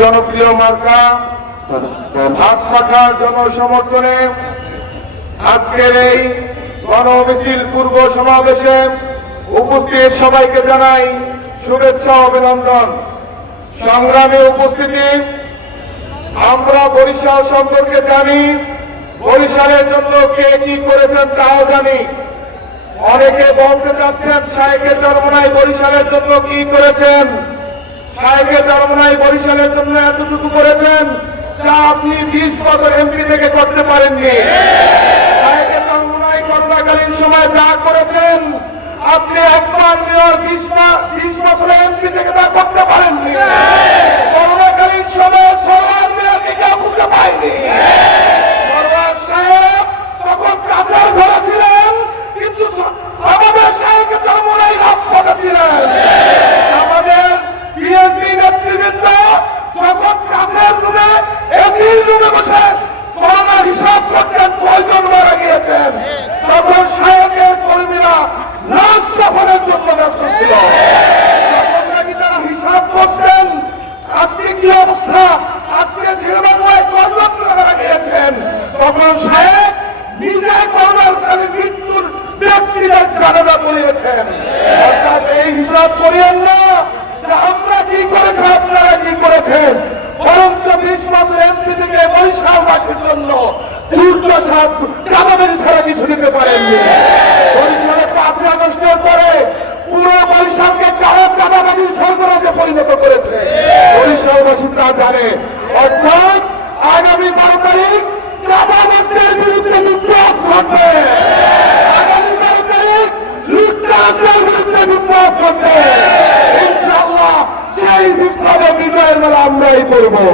জনপ্রিয় মার্কা হাত পাখা জনসমর্থনে আজকের এই গণমিছিল পূর্ব সমাবেশে উপস্থিত সবাইকে জানাই শুভেচ্ছা অভিনন্দন। সংগ্রামী উপস্থিতি, আমরা বরিশাল সম্পর্কে জানি, বরিশালের জন্য কে কি করেছেন তাও জানি। অনেকে বলতে চাচ্ছেন শায়েখে চরমোনাই বরিশালের জন্য কি করেছেন, শায়েখে চরমোনাই বরিশালের জন্য এতটুকু করেছেন যা আপনি 20 বছর এমপি থেকে করতে পারেননি। শায়েখে চরমোনাই করোনাকালীন সময় যা করেছেন আপনি একবার মেয়র 20 বছর এমপি থেকে তা করতে পারেননি। করোনাকালীন সময় সরকার মেয়রকে কেউ বুঝতে পায়নি। সরকার সাহেব তখন কাছের ঘরে ছিলেন, কিন্তু আমাদের শায়েখে চরমোনাই রাজপথে ছিলেন। আমাদের বিএনপি নেতৃবৃন্দ যখন কাছের রুমে এসির রুমে বসে করোনার হিসাব করতেন, প্রয়োজন মারা গিয়েছেন, তখন শায়েখের কর্মীরা লাশ দফনের জন্য ব্যস্ত ছিল। তখন নাকি তারা হিসাব করছেন আজকে কি অবস্থা, আজকে সিনেমাগুলোয় কর্মরত মারা গিয়েছেন, তখন শায়েখ নিজে করোনাকালীন মৃত্যুর ব্যক্তিদের জানাজা পড়িয়েছেন। অর্থাৎ এই হিসাব করিয়েন না আমরা কি করেছি আপনারা কি করেছেন, বরঞ্চ 20 বছর এমপি থেকে বরিশালবাসীর জন্য দুর্দশা চাঁদাবাজি ছাড়া কিছু দিতে পারেননি। বরিশালে 5 আগস্টের পরে পুরো বরিশালকে কারা চাঁদাবাজির সরবরাহে পরিণত করেছে বরিশালবাসী তা জানে। অর্থাৎ আগামী 12 তারিখ চাঁদাবাজদের বিরুদ্ধে বিপ্লব ঘটবে, আগামী 12 তারিখ লুটতরাজদের বিরুদ্ধে বিপ্লব ঘটবে। ইনশাআল্লাহ সেই বিপ্লবে বিজয়ের বেলা আমরাই করবো।